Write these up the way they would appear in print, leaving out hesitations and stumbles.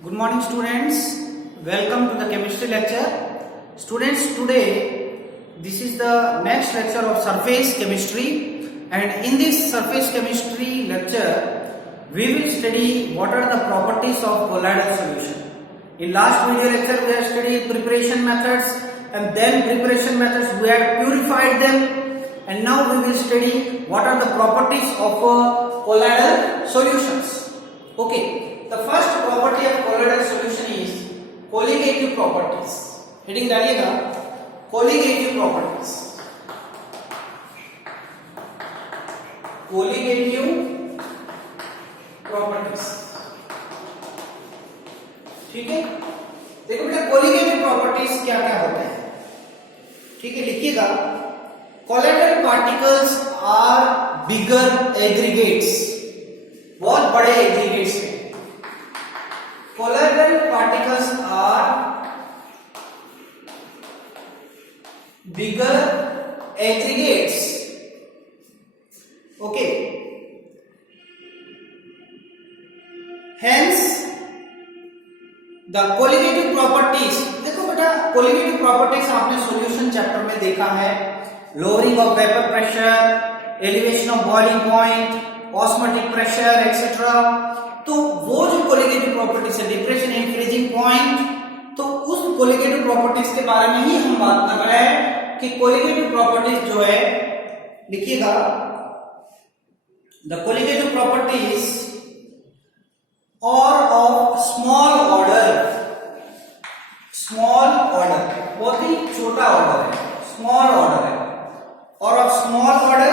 Good morning students, welcome to the chemistry lecture. Students, today this is the next lecture of surface chemistry, and in this surface chemistry lecture we will study what are the properties of colloidal solution. In last video lecture we have studied preparation methods, and then preparation methods we have purified them, and now we will study what are the properties of colloidal solutions. Okay. The first property of colloidal solution is colligative properties. Heading डालिएगा colligative properties. colligative properties. ठीक है, देखो बेटा colligative properties क्या क्या होते हैं. ठीक है, लिखिएगा colloidal particles are bigger aggregates. बहुत बड़े aggregates हैं. Colloidal particles are bigger aggregates. Okay. Hence, the colligative properties. देखो बेटा colligative properties आपने solution chapter में देखा है. Lowering of vapor pressure, elevation of boiling point, osmotic pressure, etc. तो वो जो कोलिगेटिव प्रॉपर्टीज है, डिप्रेशन एंड फ्रीजिंग पॉइंट, तो उस कोलिगेटिव प्रॉपर्टीज के बारे में ही हम बात कर रहे हैं कि कोलिगेटिव प्रॉपर्टीज जो है, लिखिएगा द कोलिगेटिव प्रॉपर्टीज और of small order. Small order बहुत ही छोटा ऑर्डर है, स्मॉल ऑर्डर है, और of small order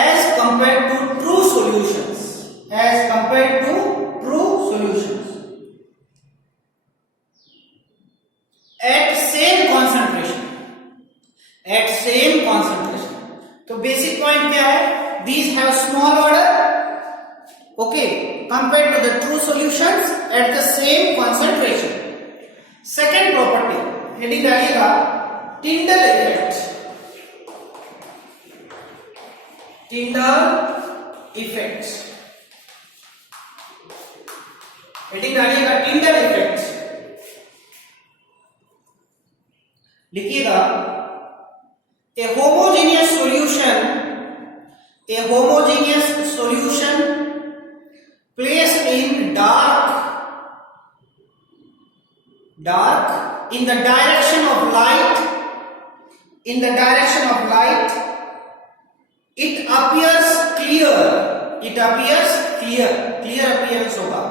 as compare to true solutions. As compared to true solutions at same concentration. तो basic point क्या है? These have small order, okay, compared to the true solutions at the same concentration. Second property, heading डालिएगा Tyndall effect. Tyndall effect. Heading डालिएगा Tyndall effect. लिखिएगा a homogeneous solution placed in dark in the direction of light, it appears clear. clear appearance होगा.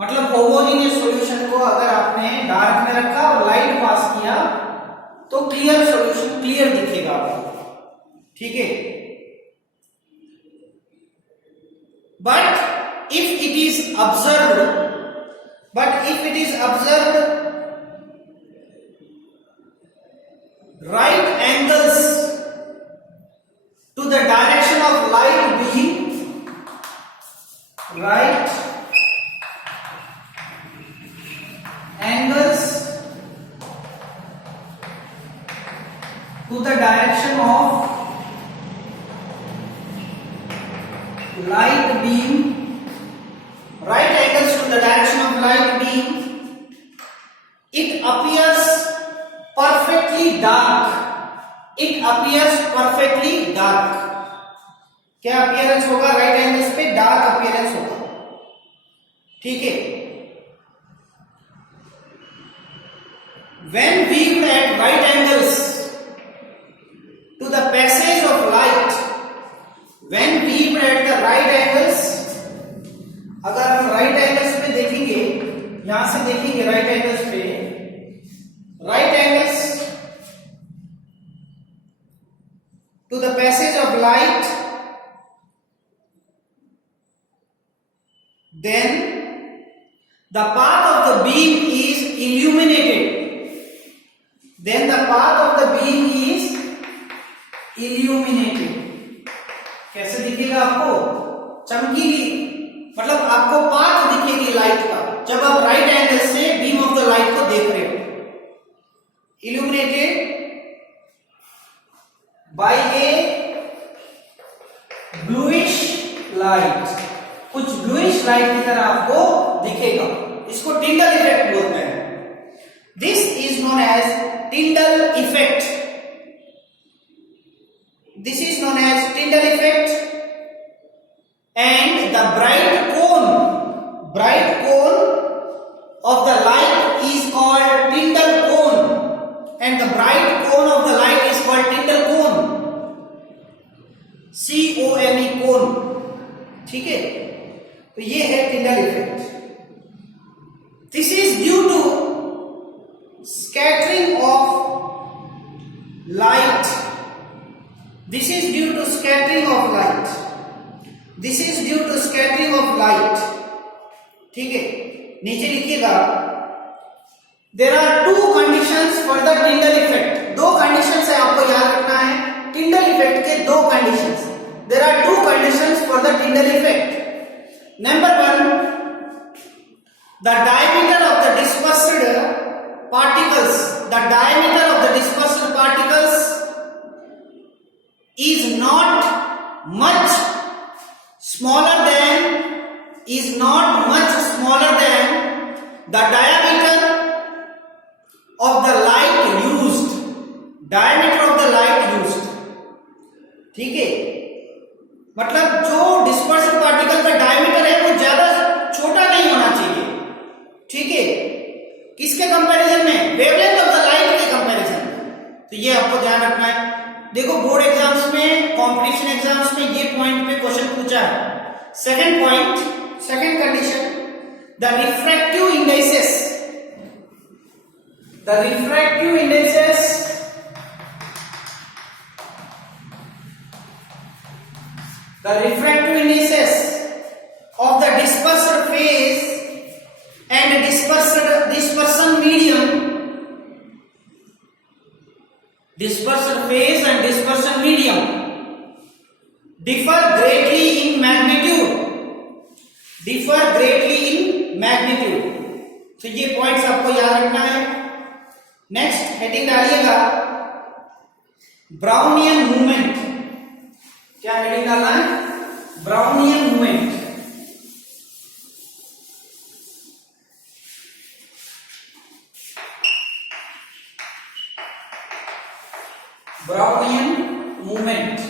मतलब homogeneous solution को अगर आपने डार्क में रखा और लाइट पास किया तो क्लियर सॉल्यूशन क्लियर दिखेगा आपको. ठीक है, but if it is observed right angles to the direction of light beam, right angles to the direction of light beam, right angles to the direction of light beam, it appears perfectly dark. क्या अपीयरेंस होगा? Right angles पे dark appearance होगा. ठीक है, when viewed at right angles to the passage of light, when viewed at the right angles, अगर हम right angles पे देखेंगे, यहां से देखेंगे right angles पे, right angles to the passage of light, then the path of the beam is illuminated. कैसे दिखेगा आपको? चमकीली, मतलब आपको पाथ दिखेगी लाइट का जब आप राइट एंगल से बीम ऑफ द लाइट को देख रहे हो. Illuminated by a bluish light. कुछ ब्लूइश लाइट की तरह आपको दिखेगा, इसको टिंडल इफेक्ट बोलते हैं। This is known as Tyndall effect, this is known as Tyndall effect. And the bright cone of the light is called Tyndall cone, and the bright cone of the light is called Tyndall cone, CONE cone। ठीक है, तो ये है Tyndall effect। This is due to scattering of light, this is due to scattering of light, this is due to scattering of light। ठीक है, नीचे लिखिएगा there are two conditions for the Tyndall effect. दो conditions है, आपको याद रखना है टिंडल इफेक्ट के दो conditions. There are two conditions for the Tyndall effect. Number 1, the diameter of the dispersed particles, the diameter of the dispersed particles is not much smaller than the diameter of the light used, diameter of the light used। ठीक है, मतलब जो dispersed particle का डायमीटर है वो ज्यादा छोटा नहीं होना चाहिए। ठीक है, किसके कंपैरिजन में? वेवलेंथ ऑफ द लाइट के कंपैरिजन में। तो ये आपको ध्यान रखना है। देखो बोर्ड एग्जाम्स में, कॉम्पिटिशन एग्जाम्स में ये पॉइंट पे क्वेश्चन पूछा है। Second point, second condition, the refractive indices, the refractive indices of the dispersed phase and dispersion medium, dispersed phase and dispersion medium differ greatly in magnitude, differ greatly in magnitude। तो ये पॉइंट्स आपको याद रखना है। नेक्स्ट हेडिंग डालिएगा Brownian movement. क्या हेडिंग डालना है? Brownian movement. Brownian movement.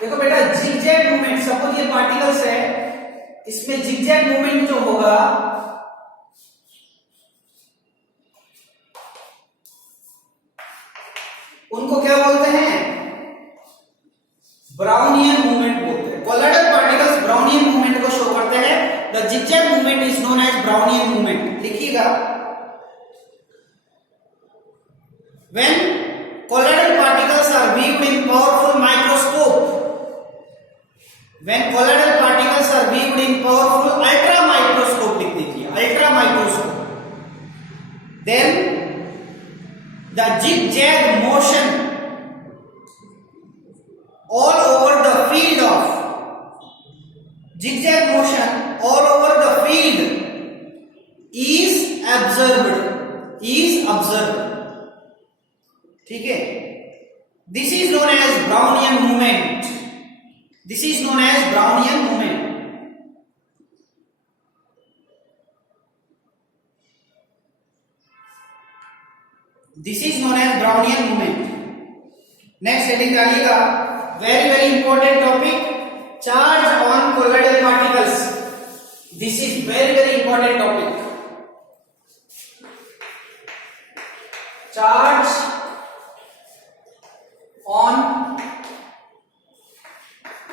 देखो बेटा, जिगजैग मूवमेंट, सपोज ये पार्टिकल्स है, इसमें जिगजैग मूवमेंट जो होगा उनको क्या बोलते हैं? ब्राउनियन मूवमेंट बोलते हैं। कोलाइडल पार्टिकल्स ब्राउनियन मूवमेंट को शो करते हैं। The zigzag movement is known as Brownian movement. लिखिएगा, when colloidal particles are viewed in powerful microscope, when colloidal particles are viewed in powerful ultra microscope, लिख दीजिए ultra microscope, then the zigzag motion all over the field of zigzag motion all over the field is observed। ठीक है, this is known as Brownian movement, this is known as Brownian movement. This is known as Brownian movement. Next heading डालिएगा, very very important topic, charge on colloidal particles. This is very very important topic. Charge on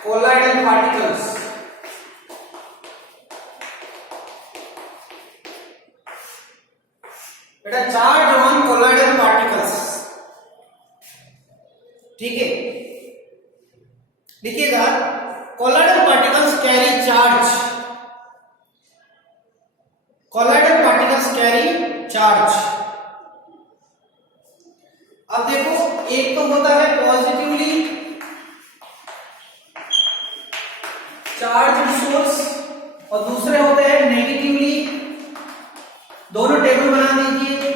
colloidal particles। बेटा, charge on colloidal particles। ठीक है, लिखिएगा colloidal particles carry charge, colloidal particles carry charge। अब देखो, एक तो होता है पॉजिटिवली चार्ज सोर्स और दूसरे होते हैं नेगेटिवली। दोनों टेबल बना दीजिए।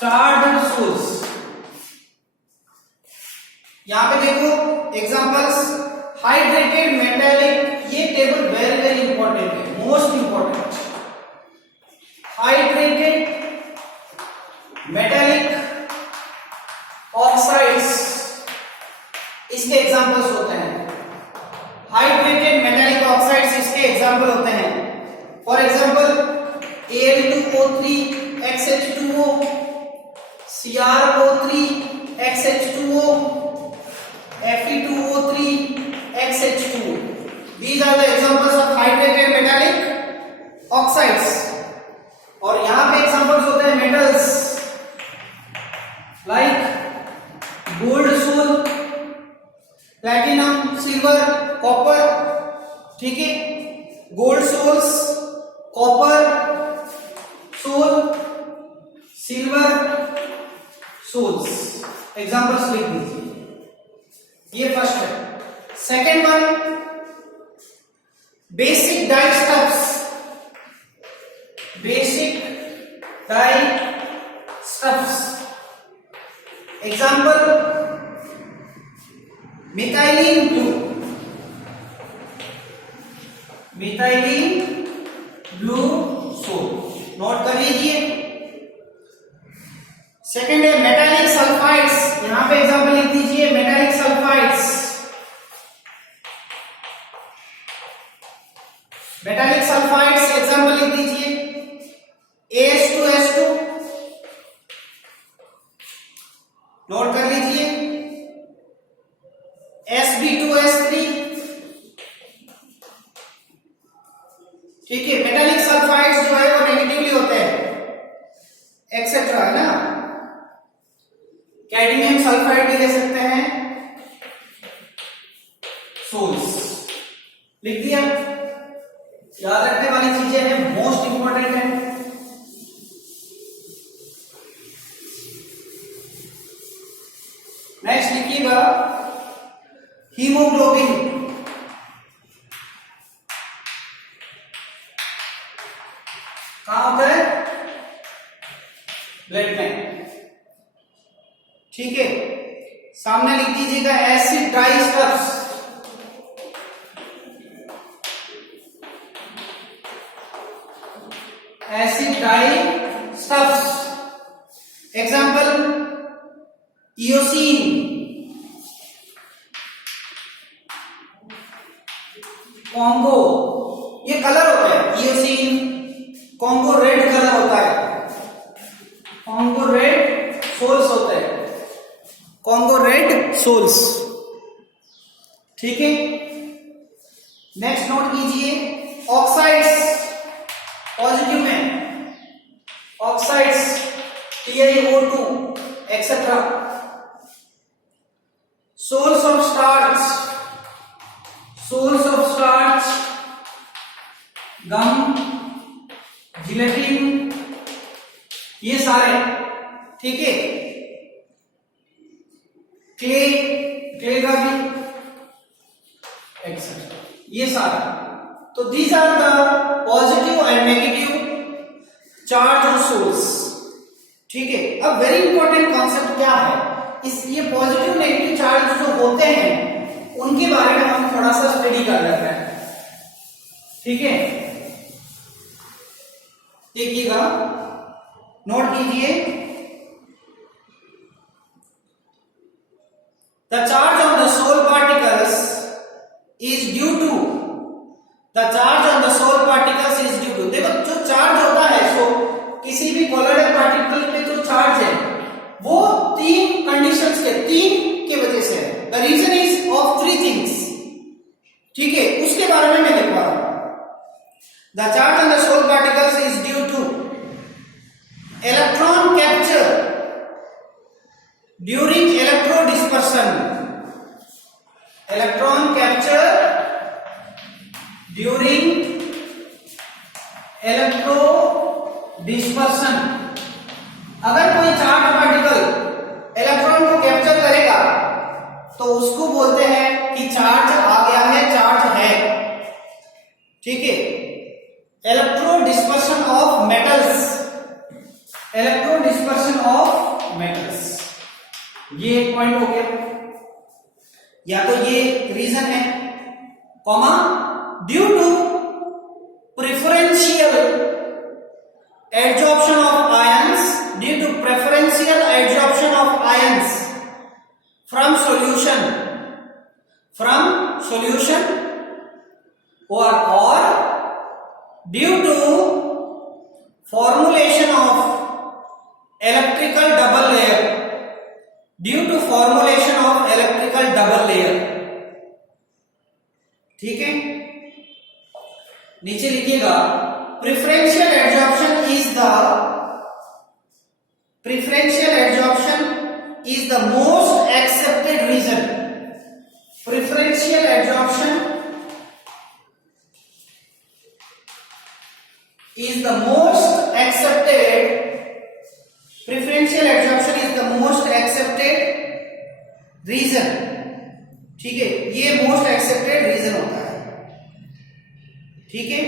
चार्ज सोर्स, यहां पे देखो एग्जांपल्स, हाइड्रेटेड मेटालिक ये टेबल वेरी वेरी इंपॉर्टेंट है, most important. Hydrated metallic oxides इसके एग्जांपल्स होते हैं। हाइड्रेटेड मेटालिक ऑक्साइड्स इसके एग्जांपल होते हैं। For example Al2O3 XH2O, CrO3 XH2O, Fe2O3 XH2O. These are the examples of hydrated metallic oxides. और यहां पे एग्जांपल्स होते हैं metals like gold, sol, platinum, silver, copper. ठीक है, gold sols, copper sol, silver sols, examples लिख दीजिए। ये फर्स्ट है। Second one, basic dye stuffs. Basic dye stuffs example methylene blue, methylene blue sol, note कर लीजिए। सेकेंड है मेटालिक सल्फाइड्स, यहां पे एग्जांपल लिख दीजिए metallic sulphides. Metallic sulphides example लिख दीजिए AS2S2, नोट कर लीजिए। Sb2S3, ठीक है। मेटालिक सल्फाइड्स जो है वो नेगेटिवली होते हैं, एक्सेट्रा, है ना। कैडमियम सल्फाइड भी ले सकते हैं, सोल्स। लिख दिया। याद रखने वाली चीजें हैं, मोस्ट इंपॉर्टेंट है। नेक्स्ट लिखिएगा हीमोग्लोबिन। कहां होता है? ब्लड में। ठीक है, सामने लिख दीजिएगा acid dye stuffs. Acid dye stuffs example eosin, Congo, ये कलर होता है इयोसिन, कॉन्गो रेड कलर होता है, कॉन्गो रेड सोल्स होते हैं, कॉन्गो रेड सोल्स। ठीक है, नेक्स्ट नोट कीजिए ऑक्साइड्स, पॉजिटिव में oxides TiO2 etcetera. Source of starch, source of starch gum, gelatin, ये सारे। ठीक है, क्ले, क्ले का भी एक्सेट्रा, ये सारा। तो these are the positive and negative charge on sols. ठीक है, अब वेरी इंपॉर्टेंट कॉन्सेप्ट क्या है, इस ये पॉजिटिव नेगेटिव चार्ज जो होते हैं उनके बारे में हम थोड़ा सा स्टडी कर लेते हैं। ठीक है, देखिएगा, नोट कीजिए। The charge on the sol particles is due to, the charge on the sol particles is due to. देखो, जो चार्ज होता है, सो किसी भी कोलोइडल पार्टिकल पे जो चार्ज है वो तीन कंडीशंस के, तीन के वजह से है। The reason is of three things. ठीक है, उसके बारे में मैं लिख रहा हूं। The charge on the sol particles is due to electron capture during electro dispersion, electron capture during electro dispersion. अगर कोई चार्ज पार्टिकल इलेक्ट्रॉन को कैप्चर करेगा तो उसको बोलते हैं कि चार्ज आ गया है, चार्ज है। ठीक है, electro dispersion of metals, electro dispersion of metals, ये एक पॉइंट हो गया। या तो ये रीजन है, comma due to preferential adsorption of ions, due to preferential adsorption of ions from solution or due to formulation of electrical double layer, ठीक है। नीचे लिखिएगा preferential adsorption is the most accepted reason. Preferential adsorption is the most accepted reason, ठीक है, ये most accepted reason होता है, ठीक है।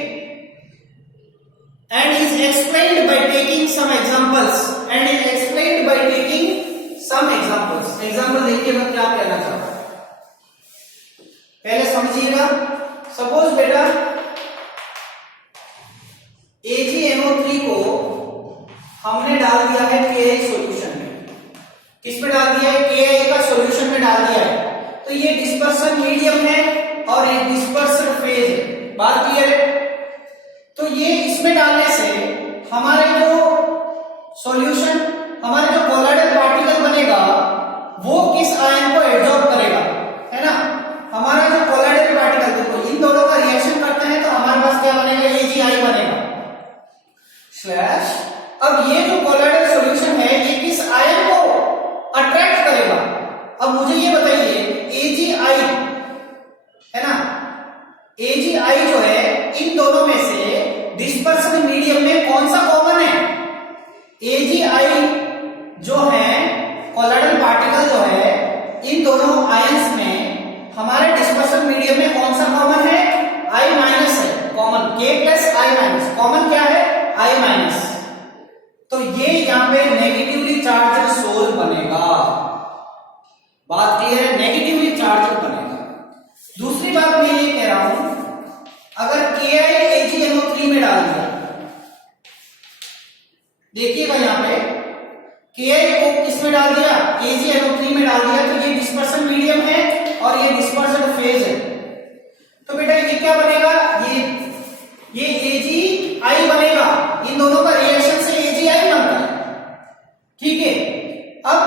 And is explained by taking some examples. Example देखिए मैं क्या कहना चाहता हूं, पहले समझिएगा। सपोज बेटा AgNO3 को हमने डाल दिया है KI सॉल्यूशन में। किस में डाल दिया है? KI का सॉल्यूशन में डाल दिया है। तो ये डिस्पर्सन मीडियम है और एक डिस्पर्सन फेज है, बात क्लियर है। तो ये इसमें डालने से हमारे जो सॉल्यूशन, हमारे जो कोलाइडल पार्टिकल बनेगा वो किस आयन को एब्जॉर्ब करेगा, है ना। हमारा जो कोलाइडल पार्टिकल, देखो इन दोनों का रिएक्शन करते हैं तो हमारे पास क्या बनेगा? AgI बनेगा स्लैश। अब ये जो कोलाइडल सॉल्यूशन है ये किस आयन को अट्रैक्ट करेगा? अब मुझे ये बताइए AgI, है ना, AgI जो है इन दोनों में से डिस्पर्सन मीडियम में कौन सा कॉमन है? AgI जो है कोलाइडल पार्टिकल जो है इन दोनों आयंस में हमारे डिस्पर्सन मीडियम में कौन सा कॉमन है? I माइनस है common, K plus I minus, common क्या है? I minus. तो ये यहां पे नेगेटिवली चार्ज सोल बनेगा, बात क्लियर है, नेगेटिवली चार्ज बनेगा। दूसरी बात मैं ये कह रहा हूं, अगर KI AgNO3 में डाल दिया, देखिएगा यहां पे KI को किसमें डाल दिया? AgNO3 में डाल दिया, तो ये डिस्पर्सन मीडियम है और ये डिस्पर्सन फेज है। तो बेटा ये क्या बनेगा? ये AgI बनेगा, इन दोनों का रिएक्शन से AgI बनता है, ठीक है। अब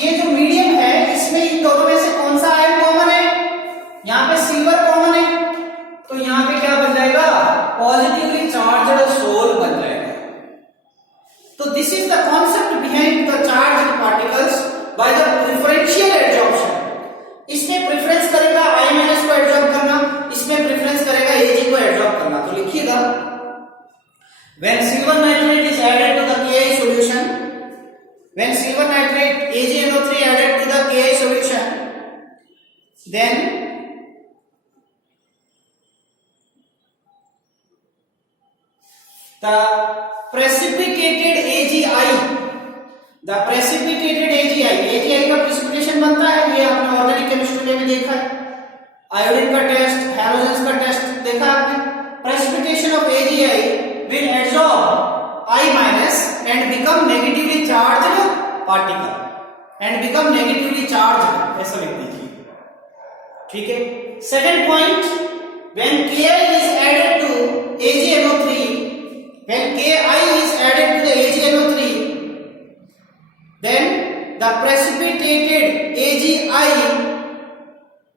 ये जो मीडियम है इसमें इन दोनों में से कौन सा आयन कॉमन है? यहां पे सिल्वर कॉमन है, तो यहां पे क्या बन जाएगा? पॉजिटिवली चार्ज्ड सोल बन जाएगा। तो this is the concept behind the charged particles by the preferential adsorption. इसमें प्रेफरेंस करेगा I माइनस को एडसॉर्ब करना, इसमें प्रेफरेंस करेगा Ag को एडसॉर्ब करना। तो लिखिएगा when silver nitrate is added to the KI solution, when silver nitrate AgNO3 added to the KI solution, then the precipitated AgI, AgI का प्रेसिपिटेशन बनता है, ये आपने ऑर्गेनिक केमिस्ट्री में देखा है, आयोडीन का टेस्ट, हैलोजेंस का टेस्ट देखा आपने। Precipitation of AgI will adsorb I minus and become negatively charged particle, ऐसा लिख दीजिए, ठीक है। Second point, when KI is added to AgNO3, then the precipitated AgI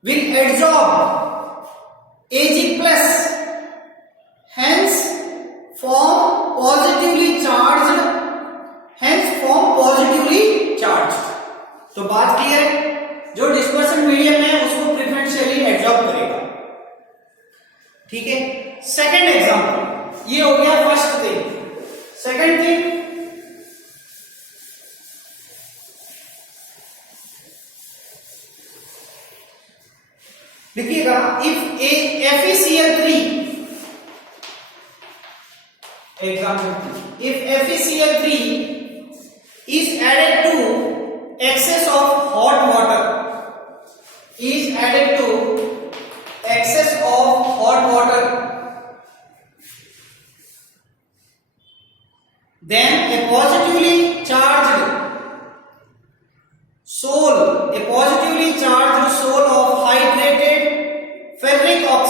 will adsorb Ag plus, hence form positively charged, तो बात क्लियर है। जो dispersion medium है उसको प्रेफरेंशियली एब्जॉर्ब करेगा, ठीक है। सेकंड एग्जांपल, ये हो गया फर्स्ट थिंग। सेकंड थिंग, लिखिएगा if FeCl3, example, if FeCl3 is added to excess of hot water, is added to excess of hot water,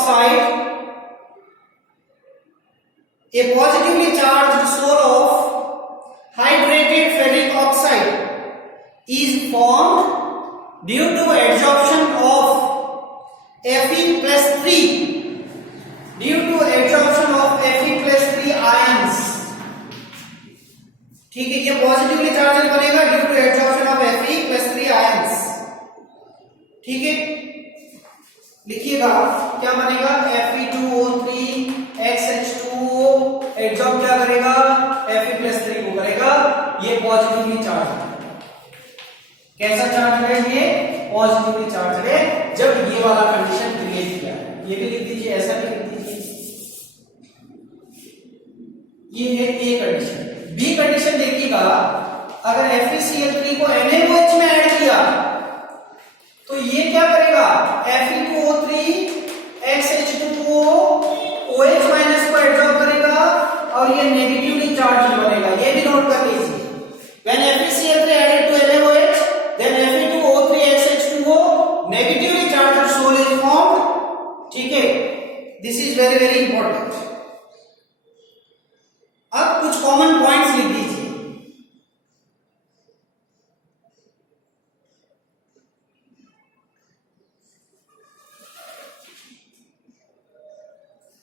oxide, a positively charged soul of hydrated ferric oxide is formed due to adsorption of Fe+3 ions. ठीक है, ये positively charge बनेगा due to adsorption of Fe+3 ions. ठीक है, लिखिएगा क्या बनेगा, Fe2O3XH2O एडसॉर्ब क्या करेगा, Fe+3 को करेगा. ये पॉजिटिवली चार्ज है. कैसा चार्ज है, ये पॉजिटिवली चार्ज है जब ये वाला कंडीशन क्रिएट किया है. ये भी लिख दीजिए, ऐसा भी लिख दीजिए. ये है ए कंडीशन. बी कंडीशन देखिएगा, अगर FeCl3 को NaOH में ऐड किया तो ये क्या करेगा, Fe2O3XH2O OH माइनस को एडसॉर्ब करेगा और ये नेगेटिवली चार्ज बनेगा. ये भी नोट कर लीजिए. When FeCl3 added to NaOH, then Fe2O3XH2O negatively charged soul is formed. ठीक है, this is very very important. अब कुछ कॉमन पॉइंट्स लिख दीजिए.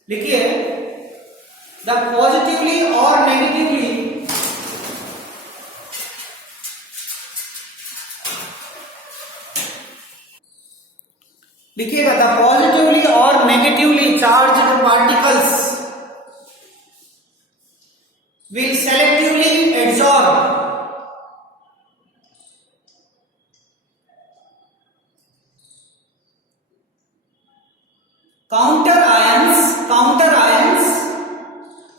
लिखिए, द पॉजिटिवली और नेगेटिवली लिखिएगा, द पॉजिटिवली और negatively charged particles will selectively adsorb counter ions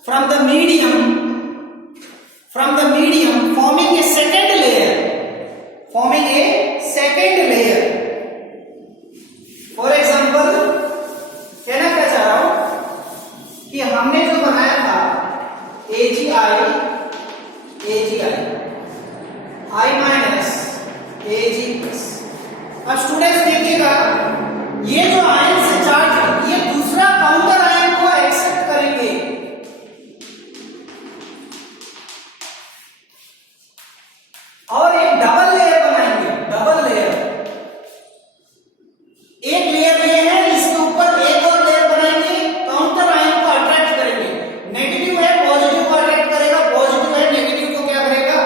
from the medium forming a second layer. For example, कहना क्या चाह रहा हूं कि हमने जो बनाया था AgI I माइनस Ag+. अब स्टूडेंट्स देखिएगा, ये जो आयन से चार्ज ये दूसरा काउंटर आयन को एक्सेप्ट करेंगे. और एक डबल लेयर बनाएंगे. डबल लेयर, एक लेयर ये है, इसके ऊपर एक और लेयर बनाएंगे, काउंटर आयन को अट्रैक्ट करेंगे. नेगेटिव है पॉजिटिव को अट्रैक्ट करेगा, पॉजिटिव है नेगेटिव को क्या करेगा,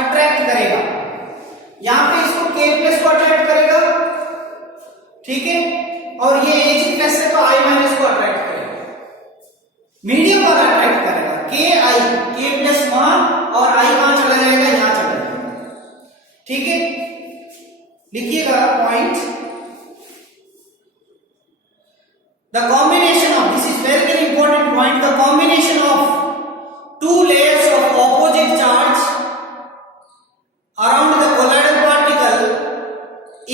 अट्रैक्ट करेगा. यहां पे इसको K+ को अट्रैक्ट करेगा. ठीक है, और ये Ag+ से तो I- को अट्रैक्ट करेगा. मीडियम वाला अट्रैक्ट करेगा, K+ वहां और I वहां चला जाएगा, यहां चला जाएगा. ठीक है, लिखिएगा point. The combination of, this is very very important point, the combination of two layers of opposite charge around the colloidal particle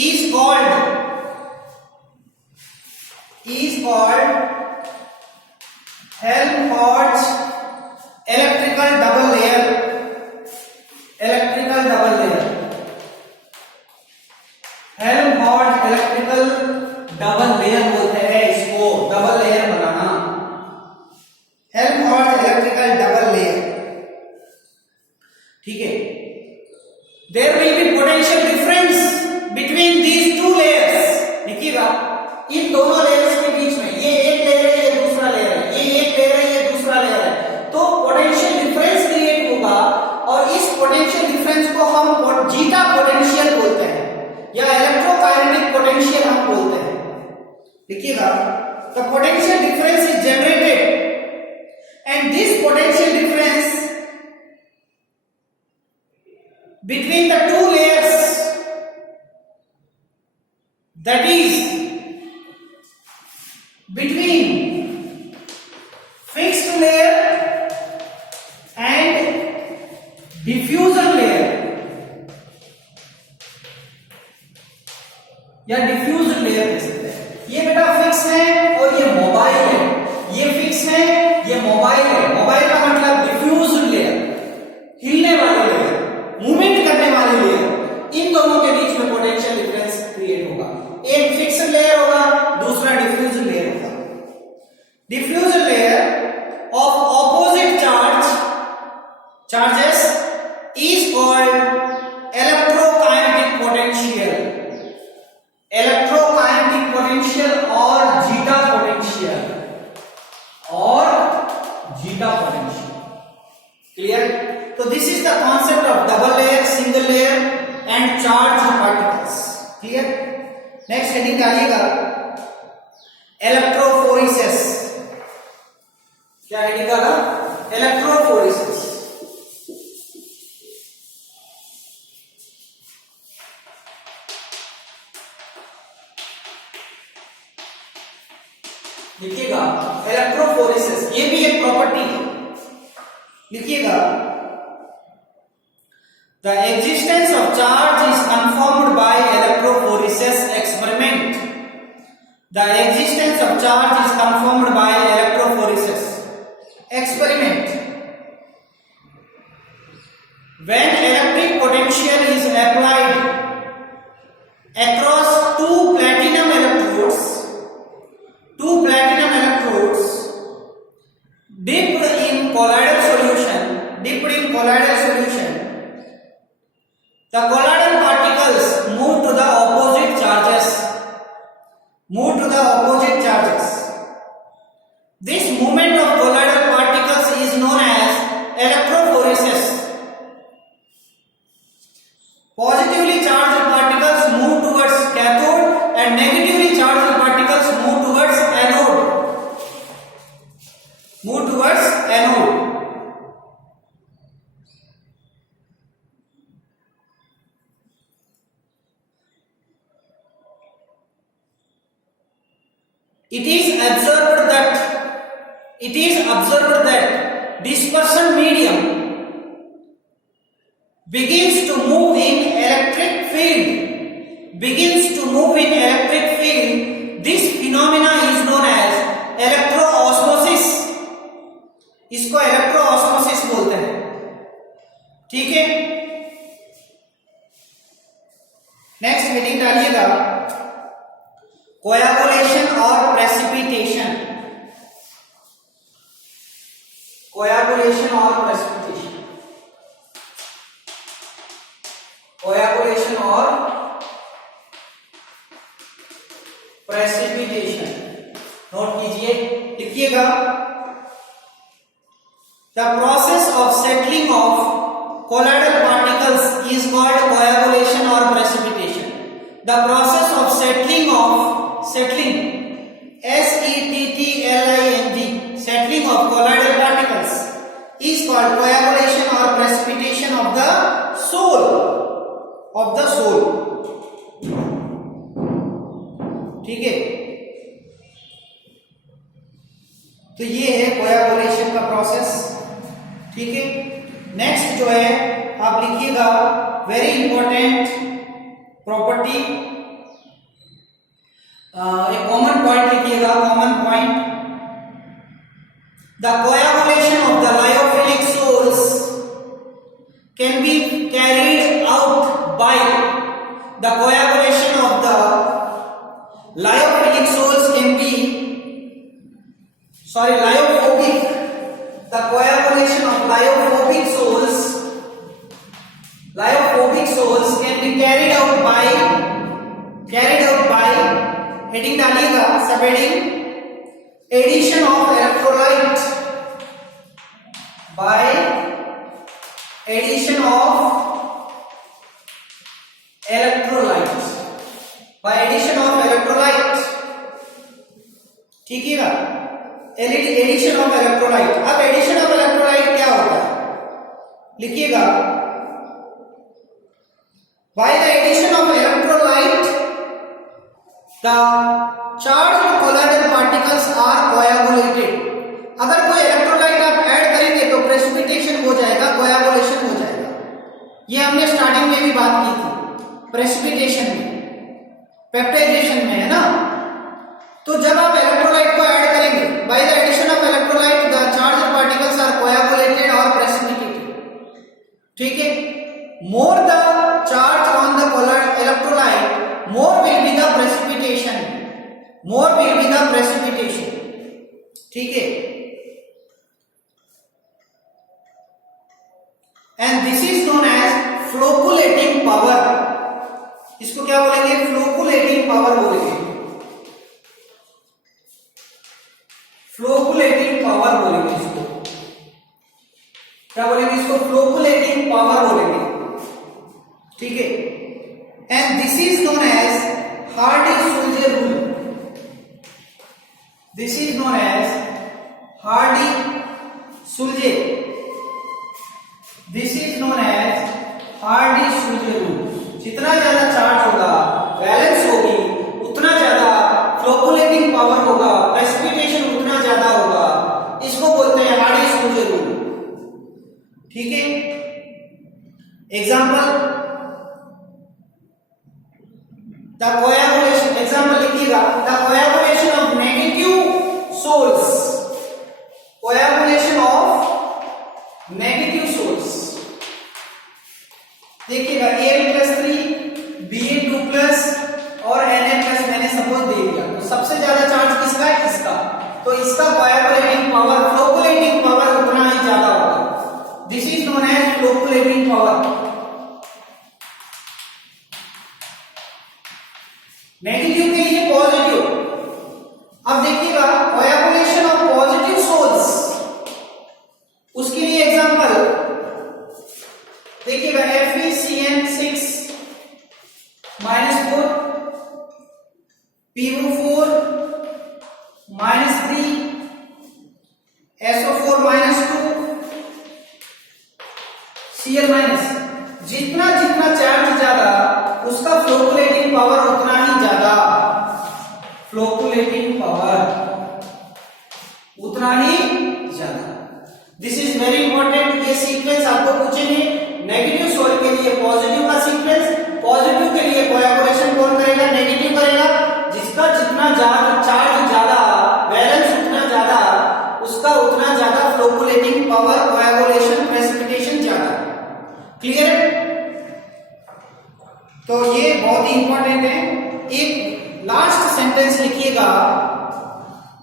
is called Helmholtz electrical double layer. Helmholtz electrical double layer बोलते हैं इसको. Double layer बनाना, Helmholtz electrical double layer. ठीक है, there will be potential difference between these two layers. देखिएगा, इन दोनों लेयर्स के बीच में, ये एक लेयर है, ये दूसरा लेयर है, ये एक लेयर है, ये दूसरा लेयर है, तो पोटेंशियल डिफरेंस क्रिएट होगा. और इस पोटेंशियल डिफरेंस को हम जीटा पोटेंशियल बोलते हैं या इलेक्ट्रोकाइनेटिक पोटेंशियल हम बोलते हैं. देखिएगा, the potential difference is generated and this potential difference between the two layers, that is between fixed layer and diffusion layer या डिफ्यूजन लेयर कह सकते हैं. ये बेटा फिक्स है और ये मोबाइल है. ये फिक्स है, ये मोबाइल है. मोबाइल का मतलब डिफ्यूजन लेयर, हिलने वाली लेयर, मूवमेंट करने वाली लेयर. इन दोनों के बीच में पोटेंशियल डिफरेंस क्रिएट होगा. एक फिक्स्ड लेयर होगा, दूसरा डिफ्यूजन लेयर होगा. diffusion layer of opposite charges is called electrokinetic potential. Electrokinetic potential or zeta potential. Clear? So this is the concept of double layer, single layer and charged particles. Clear? Next heading डालिएगा electrophoresis. क्या heading आएगा? electrophoresis. लिखिएगा electrophoresis, ये भी एक property है. लिखिएगा the existence of charge is confirmed by electrophoresis experiment. The existence of charge is confirmed by electrophoresis experiment. When electric potential is applied across two platinum electrodes dipped in colloidal solution, the colloidal particles move to the opposite charges. This movement of colloidal particles is known as electrophoresis. Positively charged particles move towards cathode and negatively charged particles move towards anode. It is observed that dispersion medium begins to move in electric field. This phenomena is known as electroosmosis. इसको इलेक्ट्रोऑस्मोसिस बोलते हैं. ठीक है. Next heading डालिएगा कोयागुलेशन और precipitation. Note कीजिए. लिखिएगा the process of settling of colloidal particles is called coagulation or precipitation. The process of settling settling of colloidal particles is called coagulation or precipitation of the soul. ठीक है. तो ये है कोयागुलेशन का प्रोसेस. ठीक है. नेक्स्ट जो है आप लिखिएगा वेरी इंपॉर्टेंट प्रॉपर्टी, एक कॉमन पॉइंट लिखिएगा. Common point, the coagulation of the lyophilic sols can be carried out by the coagulation of the lyophilic sols can be lyophobic. The coagulation of lyophobic souls can be carried out by heading डालिएगा सब heading addition of electrolyte. ठीक है. Addition of electrolyte. अब addition of electrolyte क्या होता है? लिखिएगा by the addition of electrolyte the charged colloidal particles are coagulated. अगर कोई इलेक्ट्रोलाइट आप ऐड करेंगे तो प्रेसिपिटेशन हो जाएगा, कोयागुलेशन हो जाएगा. ये हमने स्टार्टिंग में भी बात की थी. प्रेसिपिटेशन में, पेप्टाइजेशन में, है ना. तो जब आप इलेक्ट्रोलाइट को ऐड करेंगे by the addition of electrolyte the charged particles are coagulated और प्रेसिपिटेटेड. ठीक है. More the charge on the electrolyte more will be the precipitation. ठीक है, and this is known as flocculating power. इसको क्या बोलेंगे? फ्लोकुलेटिंग पावर बोलेंगे, फ्लोकुलेटिंग पावर बोलेंगे इसको। क्या बोलेंगे इसको? फ्लोकुलेटिंग पावर बोलेंगे, ठीक है। And this is known as Hardy Schulze rule. This is known as Hardy Schulze, this is known as Hardy Schulze rule. जितना ज्यादा चार्ज होगा, वैलेंस होगी, उतना ज्यादा फ्लोकुलेटिंग पावर होगा, प्रेसिपिटेशन उतना ज्यादा होगा। इसको बोलते हैं हार्डी-सुलजे रूल, ठीक है। एग्जाम्पल, द कोएगुलेशन, एग्जाम्पल लिखिएगा, the coagulation of negative sols, coagulation of negative sols. देखिएगा Al+3 Ba2+ और Na+ मैंने सपोज दे दिया, तो सबसे ज्यादा चार्ज किसका है? इसका। तो इसका कोएगुलेटिंग पावर, फ्लोकुलेटिंग पावर उतना ही ज्यादा होगा। This is known as flocculating power. Negative के लिए पॉजिटिव। अब देखिएगा कोएगुलेशन ऑफ पॉजिटिव सोल्स, उसके लिए एग्जांपल देखिएगा FeCN6 -4 PO4 -3 SO4 -2 Cl-। जितना जितना चार्ज ज्यादा, उसका फ्लोकुलेटिंग पावर उतना ही ज्यादा, फ्लोकुलेटिंग पावर उतना ही ज्यादा। This is very important. ये सीक्वेंस आपको पूछेंगे, नेगेटिव सोल के लिए पॉजिटिव का सीक्वेंस, पॉजिटिव के लिए कोएगुलेशन कौन करेगा? नेगेटिव करेगा। जिसका जितना ज्यादा चार्ज ज्यादा, वैलेंस उतना ज्यादा, उसका उतना ज्यादा फ्लोकुलेटिंग पावर, कोएगुलेशन, प्रेसिपिटेशन ज्यादा। क्लियर है? तो ये बहुत ही इंपॉर्टेंट है। एक लास्ट सेंटेंस लिखिएगा,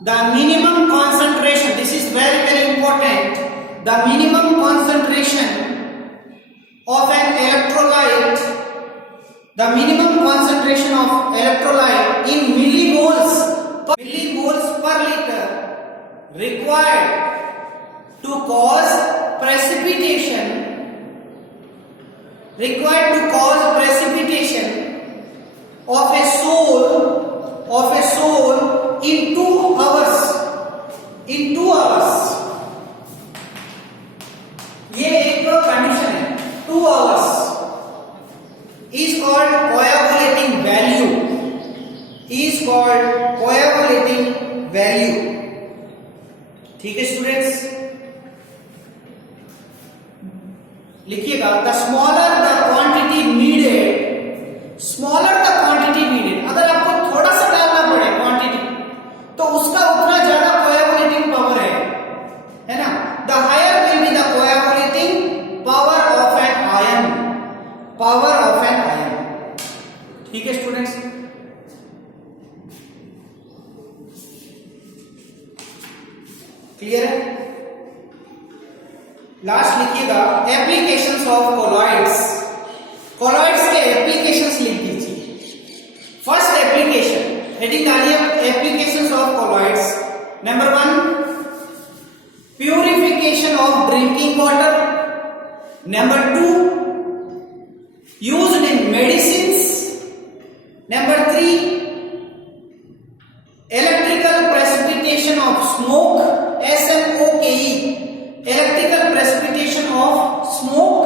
the minimum concentration, this is very very important, the minimum concentration of an electrolyte, the minimum concentration of electrolyte in millimoles per liter required to cause precipitation, of a soul in 2 hours, in 2 hours। ये एक कंडीशन है, 2 hours is called coagulating value, is called coagulating value। ठीक है स्टूडेंट्स, लिखिएगा, the smaller the quantity needed, smaller the quantity needed. अगर आपको थोड़ा सा डालना पड़े क्वांटिटी, तो उसका उतना ज्यादा कोएगुलेटिंग पावर है ना। The higher will be the coagulating power of an ion, power of an ion. ठीक है स्टूडेंट्स, क्लियर है? लास्ट लिखिएगा, एप्लीकेशंस ऑफ कोलॉइड्स। कोलॉइड्स के एप्लीकेशंस लिख दीजिए। फर्स्ट एप्लीकेशन, हेडिंग डालिए, applications of colloids. Number 1, purification of drinking water. Number 2, used in medicines. Number 3, electrical precipitation of smoke, SMOKE, electrical precipitation of smoke।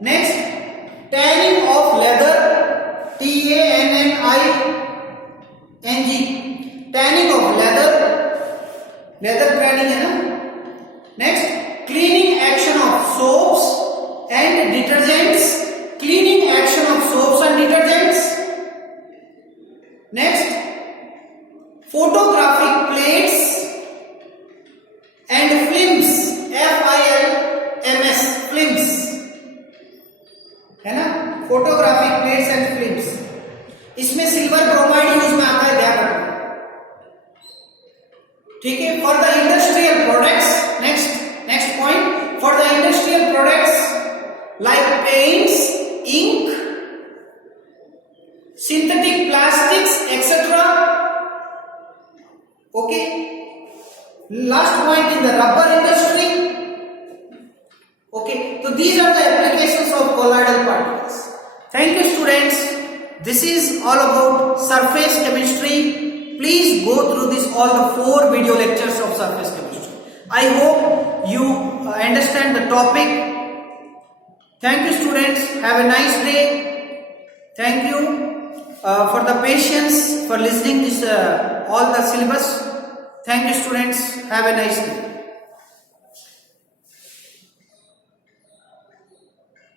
Next, tanning of leather, TANNING, tanning of leather, leather tanning है ना। Next, cleaning action of soaps and detergents, cleaning action of soaps and detergents। Next, photographic plates and films, FILMS, films है ना, photographic plates and films. इसमें silver bromide use में आता है, ध्यान रखना। ठीक है. For the industrial products, next point, for the industrial products like paints, ink, synthetic plastics, etc. Okay. Last point in the rubber industry. Okay, so these are the applications of colloidal particles. Thank you, students. This is all about surface chemistry. Please go through all the 4 video lectures of surface chemistry. I hope you understand the topic. Thank you, students. Have a nice day. Thank you for the patience for listening this all the syllabus. Thank you, students. Have a nice day.